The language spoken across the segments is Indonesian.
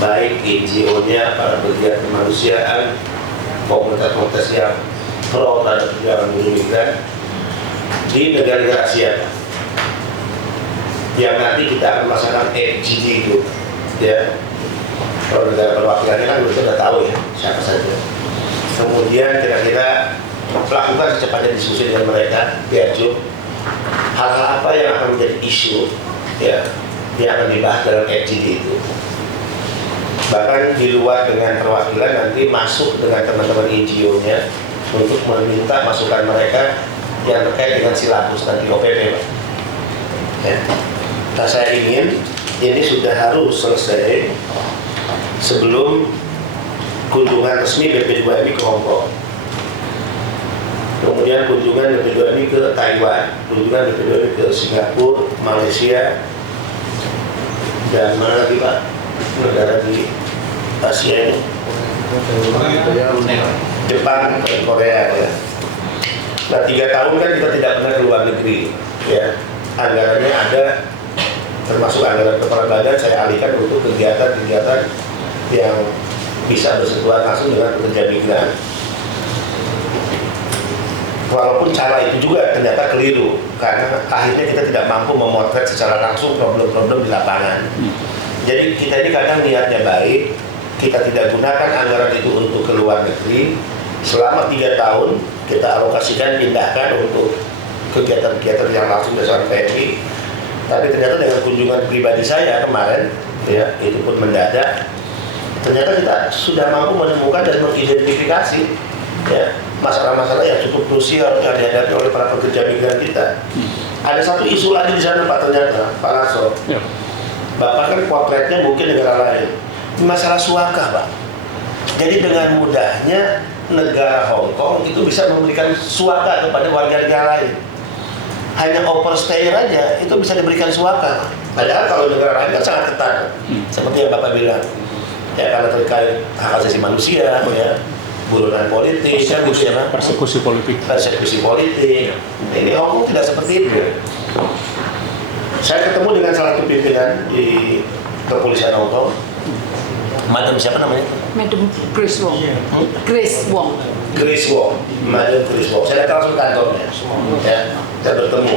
baik NGO-nya, para pegiat kemanusiaan, komunitas-komunitas yang pro terhadap perjalanan buruh migran di negara-negara Asia yang nanti kita akan melaksanakan FGD itu, ya. Kalau negara perwakilannya kan kita sudah tahu ya siapa saja. Kemudian kira-kira lakukan secepatnya diskusi dengan mereka, diajukan hal-hal apa yang akan menjadi isu, ya, yang akan dibahas dalam FGD itu. Bahkan di luar dengan perwakilan nanti masuk dengan teman-teman NGO-nya untuk meminta masukan mereka yang terkait dengan silabus nanti OPP, Pak. Ya. Nah, saya ingin ini sudah harus selesai sebelum kunjungan resmi BP2MI ke Hong Kong. Kemudian kunjungan BP2MI ke Taiwan, kunjungan BP2MI ke Singapura, Malaysia, dan mana lagi Pak? Negara di Asia ini, Jepang dan Korea, ya. Nah, 3 tahun kan kita tidak pernah ke luar negeri, ya. Anggarannya ada, termasuk anggaran kepala badan saya alihkan untuk kegiatan-kegiatan yang bisa bersentuhan langsung dengan pekerja migran. Walaupun cara itu juga ternyata keliru, karena akhirnya kita tidak mampu memotret secara langsung problem-problem di lapangan. Jadi kita ini kadang niatnya baik, kita tidak gunakan anggaran itu untuk ke luar negeri. Selama 3 tahun kita alokasikan, pindahkan untuk kegiatan-kegiatan yang langsung bersama PMI. Tapi ternyata dengan kunjungan pribadi saya kemarin, ya, itu pun mendadak, ternyata kita sudah mampu menemukan dan mengidentifikasi, ya, masalah-masalah yang cukup krusial yang dihadapi oleh para pekerja migran kita. Ada satu isu lagi di sana Pak, ternyata Pak Lasso. Ya. Bapak kan potretnya mungkin negara lain. Masalah suaka, Pak. Jadi dengan mudahnya negara Hong Kong itu bisa memberikan suaka kepada warga negara lain. Hanya overstay aja itu bisa diberikan suaka. Padahal kalau negara lain kan sangat ketat, seperti yang Bapak bilang. Ya, karena terkait hak asasi manusia, ya, buronan politik, persekusi politik. Ini Hong Kong tidak seperti itu. Saya ketemu dengan salah satu pimpinan di kepolisian Hong Kong. Madam siapa namanya? Madam Grace Wong. Grace Wong. Grace Wong. Madam Grace Wong. Saya datang langsung ke kantornya. Ya, saya bertemu.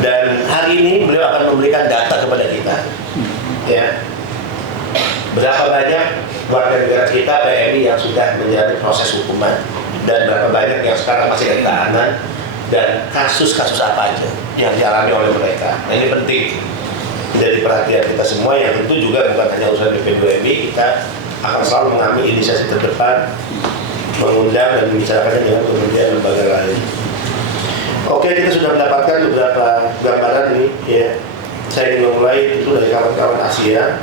Dan hari ini beliau akan memberikan data kepada kita. Ya. Berapa banyak warga negara kita PMI yang sudah menjalani proses hukuman, dan berapa banyak yang sekarang masih ada tahanan, dan kasus-kasus apa aja yang dialami oleh mereka. Nah, ini penting jadi perhatian kita semua, yang tentu juga bukan hanya urusan BP2MI. Kita akan selalu mengambil inisiasi terdepan, mengundang dan membicarakannya dengan kementerian lembaga lain. Oke, kita sudah mendapatkan beberapa gambaran ini, ya. Saya ingin memulai itu dari kawan-kawan Asia.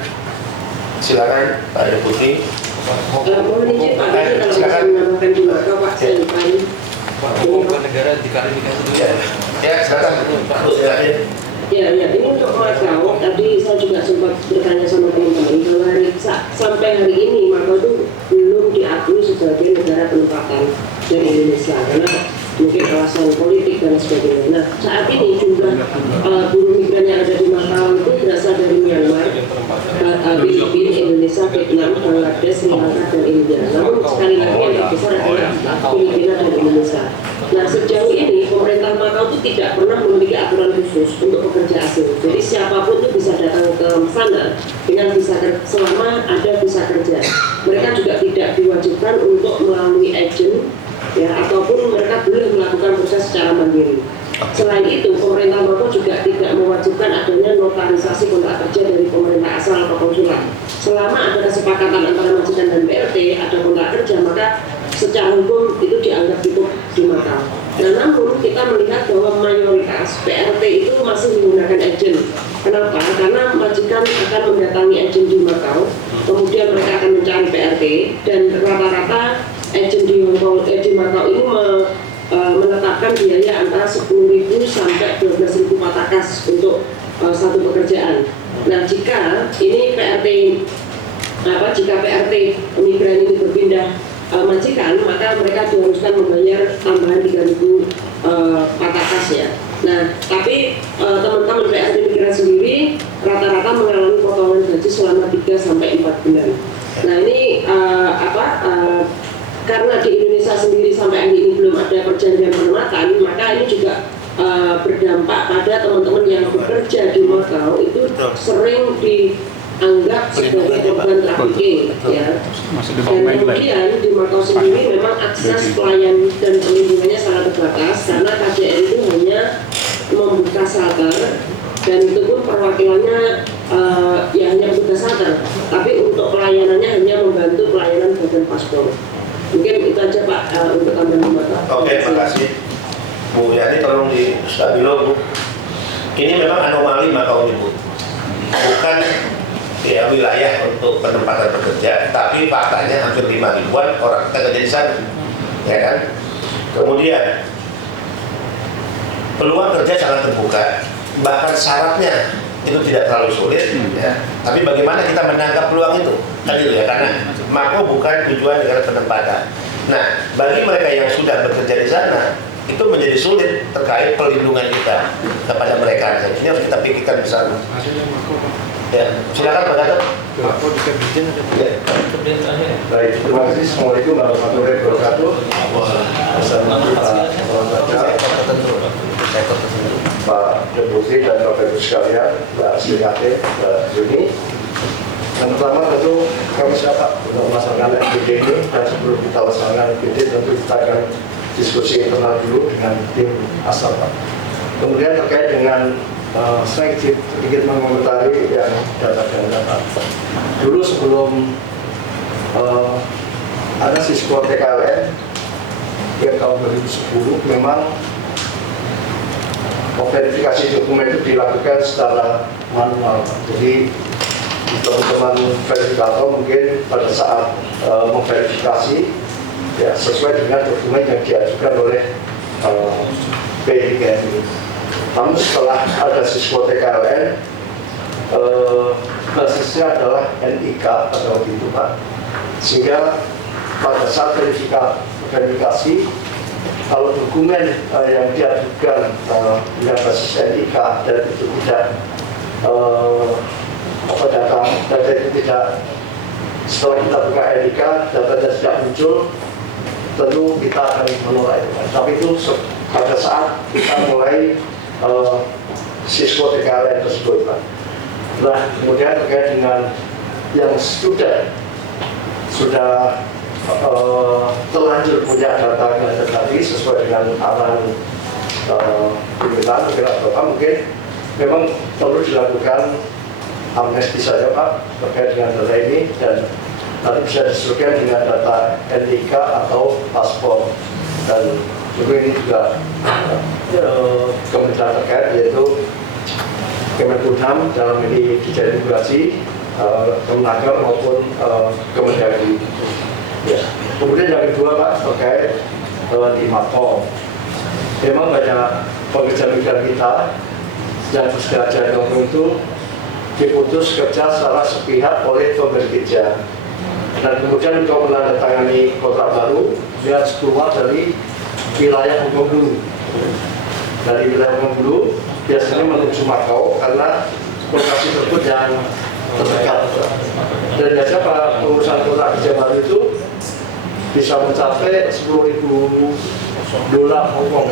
Silakan Pak Deputi. Mohon izin Pak, kalau bisa menambahkan juga Pak Selipan. Bukan negara diklarifikasi dulu. Ya, silakan Pak Selipan. Ya, ini untuk Makau. Tadi saya juga sempat bertanya sama teman-teman bahwa sampai hari ini Makau itu belum diakui sebagai negara penempatan dari Indonesia karena mungkin alasan politik dan sebagainya. Nah, saat ini jumlah buruh migran yang ada di Makau itu berasal dari Myanmar, Filipina, Indonesia, Vietnam, Bangladesh, Sri Lanka, dan India. Namun sekali lagi yang terbesar adalah Filipina dan Indonesia. Nah, sejauh ini pemerintah Makau itu tidak pernah memiliki aturan khusus untuk pekerja asing. Jadi siapapun itu bisa datang ke sana dengan visa selama ada visa kerja. Mereka juga tidak diwajibkan untuk melalui agen, ya, ataupun mereka boleh melakukan proses secara mandiri. Selain itu, pemerintah Makau juga tidak mewajibkan adanya notarisasi kontrak kerja dari pemerintah asal atau konsulat. Selama ada kesepakatan antara majikan dan PRT ada kontrak kerja, maka secara hukum itu dianggap cukup di Makau. Nah, namun kita melihat bahwa mayoritas PRT itu masih menggunakan agen. Kenapa? Karena majikan akan mendatangi agen di Makau, kemudian mereka akan mencari PRT, dan rata-rata agen di Makau ini menetapkan biaya antara 10.000 sampai 12.000 patakas untuk satu pekerjaan. Nah, jika ini jika PRT migran ini berpindah majikan, maka mereka diharuskan membayar tambahan 3.000 patakas, ya. Nah, tapi teman-teman PRT migran sendiri rata-rata mengalami potongan gaji selama 3 3 sampai 4 bulan. Nah ini karena di Indonesia sendiri sampai hari ini belum ada perjanjian penempatan, maka ini juga berdampak pada teman-teman yang bekerja di Makau itu sering dianggap sebagai korban trafficking, ya. Dan kemudian di Makau sendiri memang akses pelayan dan perlindungannya sangat terbatas karena KJR itu hanya membuka shelter dan itu pun perwakilannya ya hanya petugas shelter, tapi untuk pelayanannya hanya membantu pelayanan bagian paspor. Mungkin itu aja Pak untuk tambahan Bapak. Oke, terima kasih. Bu Yani tolong di stabilo Bu. Ini memang anomali Makau ini Bu. Bukan ya wilayah untuk penempatan pekerja, tapi faktanya hampir 5 ribuan orang kita kerja di sana, ya kan? Kemudian peluang kerja sangat terbuka, bahkan syaratnya itu tidak terlalu sulit, ya. Tapi bagaimana kita menangkap peluang itu? Kan gitu ya, karena Makau bukan tujuan negara penempatan. Nah, bagi mereka yang sudah bekerja di sana, itu menjadi sulit terkait perlindungan kita kepada mereka. Ini harus kita pikirkan bersama. Ya, silakan Pak Gatot. Baik, terima kasih. Assalamualaikum warahmatullahi wabarakatuh. Pak Deputi dan Bapak Ibu sekalian, Mbak Sriate, Mbak Juni. Yang pertama tentu kami siapa untuk melaksanakan FGD ini, dan sebelum kita laksanakan FGD tentu kita akan diskusi internal dulu dengan tim asal Pak. Kemudian terkait dengan saya sedikit mengomentari yang data. Dulu sebelum ada siswa TKLN yang tahun 2010 memang verifikasi dokumen itu dilakukan secara manual. Jadi teman-teman verifikator mungkin pada saat memverifikasi ya sesuai dengan dokumen yang diajukan oleh PIKN ini. Namun setelah ada siswa TKLN, basisnya adalah NIK pada waktu itu Pak, sehingga pada saat verifikasi kalau dokumen yang diajukan dengan basis NIK dan itu tidak data itu tidak, setelah kita buka NIK data tidak muncul, tentu kita akan menolak itu. Tapi itu pada saat kita mulai siswa TKLN tersebut Pak. Nah kemudian terkait dengan yang sudah terlanjur punya data tadi sesuai dengan arahan pimpinan Bapak, mungkin memang perlu dilakukan amnesti saja Pak terkait dengan data ini, dan nanti bisa disesuaikan dengan data NIK atau paspor. Dan juga ini juga kementerian terkait yaitu Kemenkumham dalam ini Dijen Imigrasi, Kemenaker maupun Kemendagri. Ya. Kemudian yang kedua Pak terkait di Makau. Memang banyak pekerja migran kita yang bekerja di Makau itu diputus kerja secara sepihak oleh pemberi kerja. Dan kemudian untuk menandatangani kontrak baru, dia harus keluar dari wilayah hukum dulu. Dari wilayah hukum dulu, biasanya menuju Makau karena lokasi tersebut yang terdekat. Dan biasanya para pengurusan kontrak kerja baru itu bisa mencapai $10.000 Hongkong.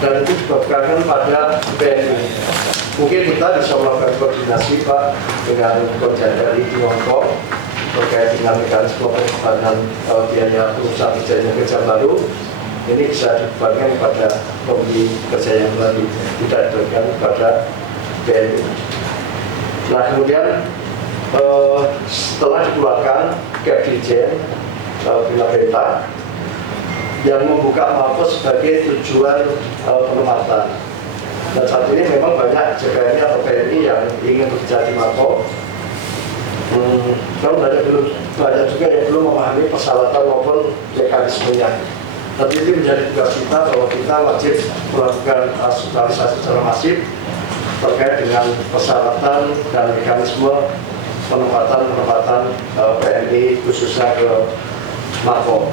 Dan itu dibebankan pada BNI. Mungkin kita bisa melakukan koordinasi Pak dengan kerja dari Tiongkok terkait dengan mekanisme pengembangan biaya perusahaan kerja baru. Ini bisa dibebankan pada pemberi kerja yang baru, tidak diberikan kepada BNI. Nah kemudian setelah dikeluarkan Dirjen Bina Benta yang membuka Makau sebagai tujuan penempatan. Dan saat ini memang banyak JKN atau PNI yang ingin bekerja di Makau. Namun banyak juga yang belum memahami persyaratan maupun mekanismenya. Tapi itu menjadi tugas kita bahwa kita wajib melakukan sosialisasi secara masif terkait dengan persyaratan dan mekanisme penempatan PNI khususnya ke Makau.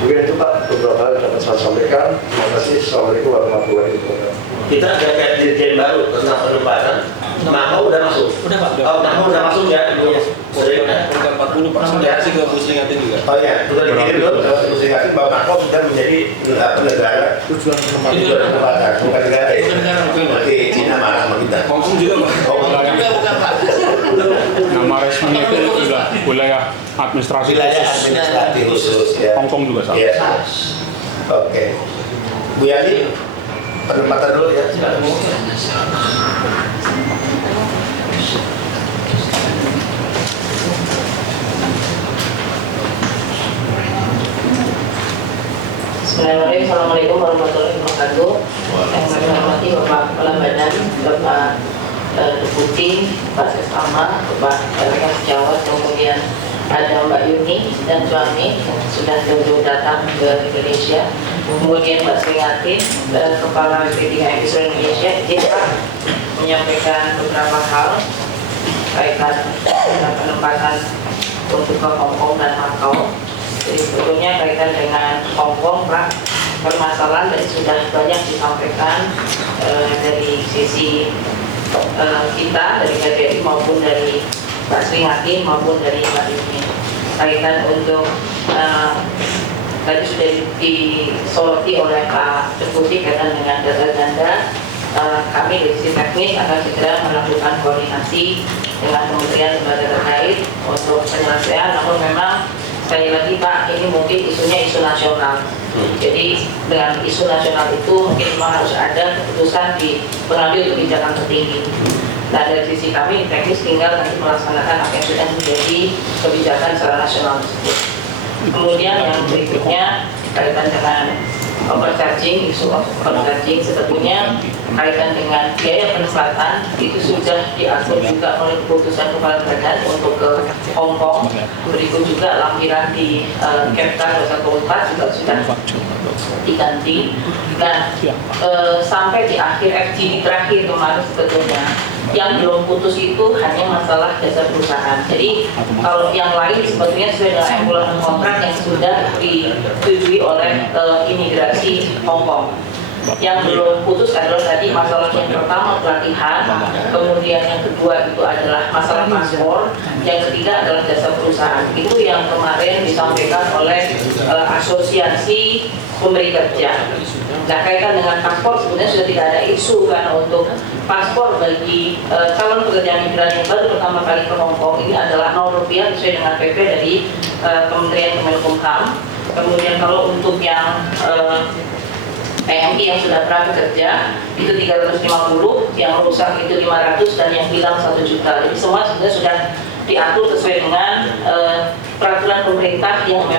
Mungkin itu Pak beberapa yang dapat saya sampaikan. Terima kasih. Assalamualaikum warahmatullahi wabarakatuh. Kita ada dirjen baru tentang penempatan Makau udah masuk. Udah Pak. Oh, Makau udah masuk ya. Program 40 Pak. Sudah kasih ke Muslimatin juga. Oh iya, sudah dikirim dulu. Terus dikasih bahwa Makau sudah menjadi negara Tujuan tempatan, bukan negara ya. Bukan negara, bukan. Nanti Cina marah sama kita. Hongkong juga Pak. Bukan Pak. Nama resminya itu wilayah administrasi Wilayah khusus. administrasi khusus ya. Hongkong juga sama. Iya. Oke. Bu Yani, penempatan dulu ya. Bismillahirrahmanirrahim. Assalamualaikum warahmatullahi wabarakatuh. Yang kami hormati Bapak Kepala Badan, Bapak Deputi, Pak Sesama, Bapak Rekan Sejawat, kemudian ada Mbak Yuni dan suami yang sudah jauh-jauh datang ke Indonesia. Kemudian Pak Sringatin, Kepala BPDHMI seluruh Indonesia, izin Pak menyampaikan beberapa hal kaitan dengan penempatan untuk ke Hongkong dan Makau. Jadi sebetulnya kaitan dengan Hongkong, Pak, permasalahan dan sudah banyak disampaikan dari sisi kita, dari KBRI maupun dari Pak Sri Hakim maupun dari Pak Yuni. Kaitan untuk tadi sudah disoroti oleh Pak Deputi kaitan dengan data ganda. Kami dari sisi teknis akan segera melakukan koordinasi dengan kementerian lembaga terkait untuk penyelesaian. Namun memang sekali lagi Pak, ini mungkin isunya isu nasional. Jadi dengan isu nasional itu mungkin memang harus ada keputusan di pengambil kebijakan tertinggi. Nah dari sisi kami teknis tinggal nanti melaksanakan apa yang sudah menjadi kebijakan secara nasional tersebut. Kemudian yang berikutnya kaitan dengan overcharging, isu overcharging sebetulnya kaitan dengan biaya penempatan itu sudah diatur juga oleh keputusan Kepala Badan untuk ke Hongkong. Berikut juga lampiran di Kepta 214 juga sudah diganti. Dan sampai di akhir FGD terakhir kemarin sebetulnya yang belum putus itu hanya masalah jasa perusahaan. Jadi kalau yang lain sebetulnya sesuai dengan embulanan kontrak yang sudah disetujui oleh imigrasi Hongkong. Yang belum putus adalah tadi masalah yang pertama pelatihan, kemudian yang kedua itu adalah masalah paspor, yang ketiga adalah jasa perusahaan. Itu yang kemarin disampaikan oleh asosiasi pemberi kerja. Nah kaitan dengan paspor sebenarnya sudah tidak ada isu karena untuk paspor bagi calon pekerja migran yang baru pertama kali ke Hongkong ini adalah Rp0 sesuai dengan PP dari Kementerian Kemenkumham. Kemudian kalau untuk yang PMI yang sudah pernah bekerja itu 350, yang rusak itu 500 dan yang hilang 1 juta. Jadi semua sebenarnya sudah diatur sesuai dengan peraturan pemerintah yang